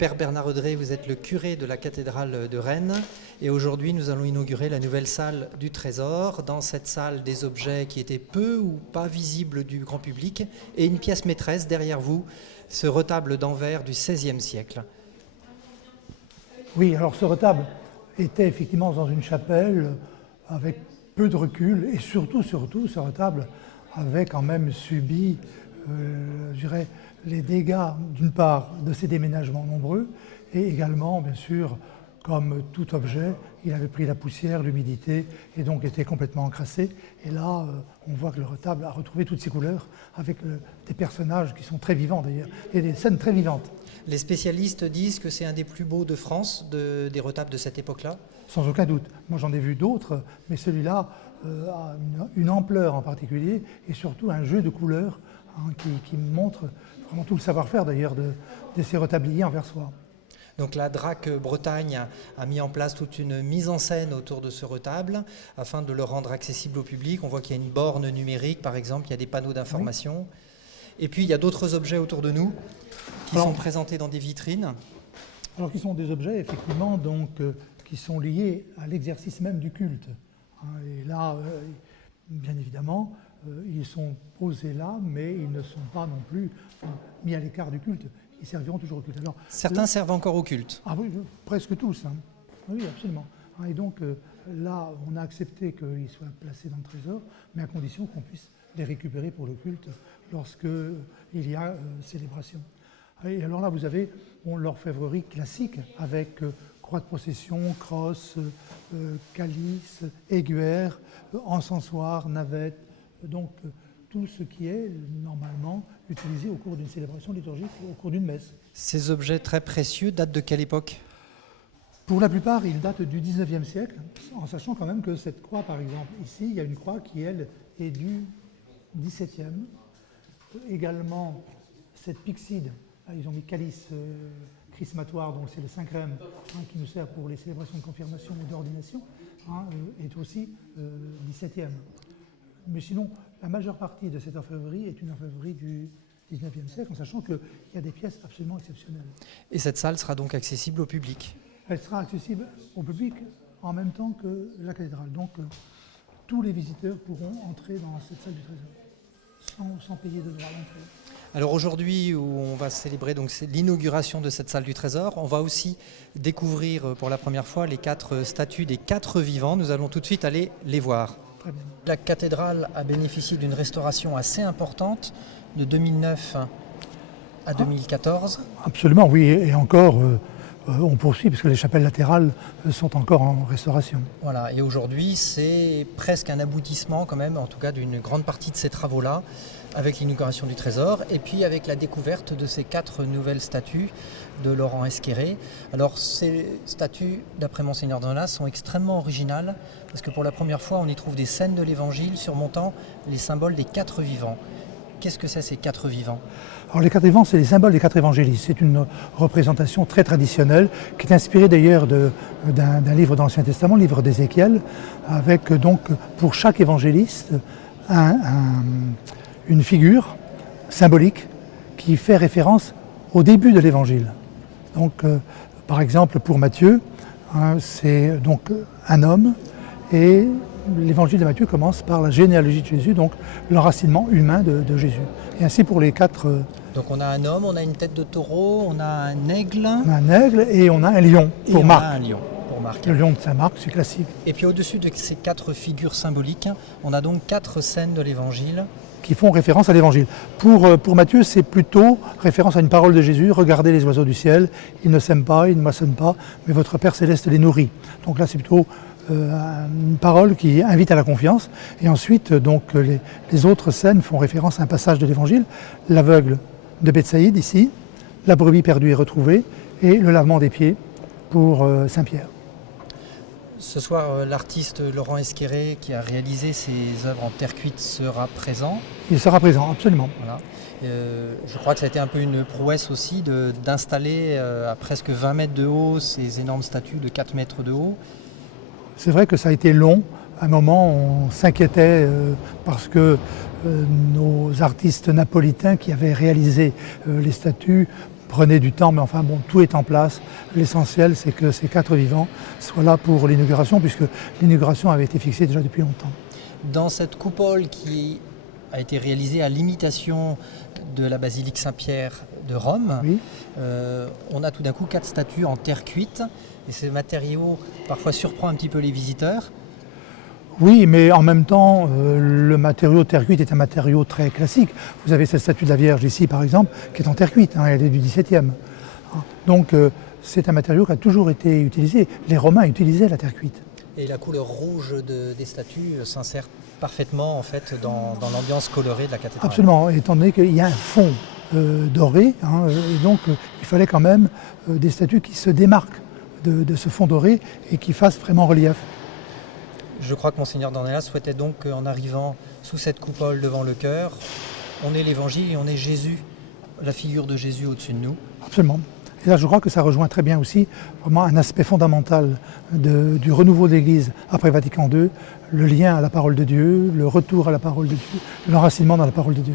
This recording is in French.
Père Bernard Audrey, vous êtes le curé de la cathédrale de Rennes et aujourd'hui nous allons inaugurer la nouvelle salle du Trésor. Dans cette salle, des objets qui étaient peu ou pas visibles du grand public et une pièce maîtresse derrière vous, ce retable d'Anvers du XVIe siècle. Oui, alors ce retable était effectivement dans une chapelle avec peu de recul et surtout ce retable avait quand même subi, je dirais, les dégâts d'une part de ces déménagements nombreux et également, bien sûr, comme tout objet, il avait pris la poussière, l'humidité et donc était complètement encrassé. Et là, on voit que le retable a retrouvé toutes ses couleurs avec des personnages qui sont très vivants d'ailleurs et des scènes très vivantes. Les spécialistes disent que c'est un des plus beaux de France, des retables de cette époque-là. Sans aucun doute. Moi j'en ai vu d'autres, mais celui-là a une ampleur en particulier et surtout un jeu de couleurs qui montre vraiment tout le savoir-faire d'ailleurs de ces retabliers anversois. Donc la DRAC Bretagne a mis en place toute une mise en scène autour de ce retable afin de le rendre accessible au public. On voit qu'il y a une borne numérique par exemple, il y a des panneaux d'information. Oui. Et puis il y a d'autres objets autour de nous qui sont présentés dans des vitrines. Alors qui sont des objets effectivement donc, qui sont liés à l'exercice même du culte. Et là, bien évidemment, ils sont posés là, mais ils ne sont pas non plus mis à l'écart du culte. Ils serviront toujours au culte. Alors, certains servent encore au culte. Ah oui, presque tous. Hein. Oui, absolument. Et donc là, on a accepté qu'ils soient placés dans le trésor, mais à condition qu'on puisse les récupérer pour le culte lorsqu'il y a célébration. Et alors là, vous avez l'orfèvrerie classique avec croix de procession, crosse, calice, aiguère, encensoir, navette, donc tout ce qui est normalement utilisé au cours d'une célébration liturgique, au cours d'une messe. Ces objets très précieux datent de quelle époque ? Pour la plupart, ils datent du XIXe siècle, en sachant quand même que cette croix, par exemple, ici, il y a une croix qui, elle, est du XVIIe. Également, cette pyxide, ils ont mis calice chrismatoire, donc c'est le Saint-Crème qui nous sert pour les célébrations de confirmation ou d'ordination, est aussi XVIIe. Mais sinon, la majeure partie de cette orfèvrerie est une orfèvrerie du XIXe siècle, en sachant qu'il y a des pièces absolument exceptionnelles. Et cette salle sera donc accessible au public ? Elle sera accessible au public en même temps que la cathédrale. Donc tous les visiteurs pourront entrer dans cette salle du Trésor, sans payer de droit à l'entrée. Alors aujourd'hui, où on va célébrer donc l'inauguration de cette salle du Trésor, on va aussi découvrir pour la première fois les 4 statues des 4 vivants. Nous allons tout de suite aller les voir. Très bien. La cathédrale a bénéficié d'une restauration assez importante de 2009 à 2014. Absolument, oui, et encore, on poursuit parce que les chapelles latérales sont encore en restauration. Voilà, et aujourd'hui, c'est presque un aboutissement quand même, en tout cas d'une grande partie de ces travaux-là, avec l'inauguration du Trésor, et puis avec la découverte de ces 4 nouvelles statues de Laurent Esqueré. Alors ces statues, d'après Monseigneur Donat, sont extrêmement originales, parce que pour la première fois, on y trouve des scènes de l'Évangile surmontant les symboles des 4 vivants. Qu'est-ce que c'est ces 4 vivants ? Alors les 4 vivants, c'est les symboles des 4 évangélistes. C'est une représentation très traditionnelle qui est inspirée d'ailleurs d'un livre de l'Ancien Testament, le livre d'Ézéchiel, avec donc pour chaque évangéliste une figure symbolique qui fait référence au début de l'évangile. Donc par exemple pour Matthieu, c'est donc un homme et l'évangile de Matthieu commence par la généalogie de Jésus, donc l'enracinement humain de Jésus. Et ainsi pour les 4... Donc on a un homme, on a une tête de taureau, on a un aigle. On a un aigle et on a un lion pour Marc. On a un lion pour Marc. Le lion de Saint-Marc, c'est classique. Et puis au-dessus de ces 4 figures symboliques, on a donc 4 scènes de l'évangile. Qui font référence à l'évangile. Pour Matthieu, c'est plutôt référence à une parole de Jésus. Regardez les oiseaux du ciel, ils ne sèment pas, ils ne moissonnent pas, mais votre Père Céleste les nourrit. Donc là, c'est plutôt une parole qui invite à la confiance. Et ensuite, donc, les autres scènes font référence à un passage de l'évangile. L'aveugle de Bethsaïde, ici, la brebis perdue et retrouvée, et le lavement des pieds pour Saint-Pierre. Ce soir, l'artiste Laurent Esqueré, qui a réalisé ses œuvres en terre cuite, sera présent. Il sera présent, absolument. Voilà. Je crois que ça a été un peu une prouesse aussi d'installer à presque 20 mètres de haut ces énormes statues de 4 mètres de haut. C'est vrai que ça a été long. À un moment, on s'inquiétait parce que nos artistes napolitains qui avaient réalisé les statues prenait du temps, mais enfin bon, tout est en place. L'essentiel, c'est que ces 4 vivants soient là pour l'inauguration, puisque l'inauguration avait été fixée déjà depuis longtemps. Dans cette coupole qui a été réalisée à l'imitation de la basilique Saint-Pierre de Rome, Oui. on a tout d'un coup 4 statues en terre cuite, et ce matériau parfois surprend un petit peu les visiteurs. Oui, mais en même temps, le matériau terre cuite est un matériau très classique. Vous avez cette statue de la Vierge ici, par exemple, qui est en terre cuite, elle est du XVIIe. Donc c'est un matériau qui a toujours été utilisé. Les Romains utilisaient la terre cuite. Et la couleur rouge des statues s'insère parfaitement en fait dans l'ambiance colorée de la cathédrale. Absolument, étant donné qu'il y a un fond doré, et donc il fallait quand même des statues qui se démarquent de ce fond doré et qui fassent vraiment relief. Je crois que Monseigneur Dornelas souhaitait donc qu'en arrivant sous cette coupole devant le chœur, on ait l'Évangile et on ait Jésus, la figure de Jésus au-dessus de nous. Absolument. Et là, je crois que ça rejoint très bien aussi vraiment un aspect fondamental du renouveau de l'Église après Vatican II, le lien à la parole de Dieu, le retour à la parole de Dieu, l'enracinement dans la parole de Dieu.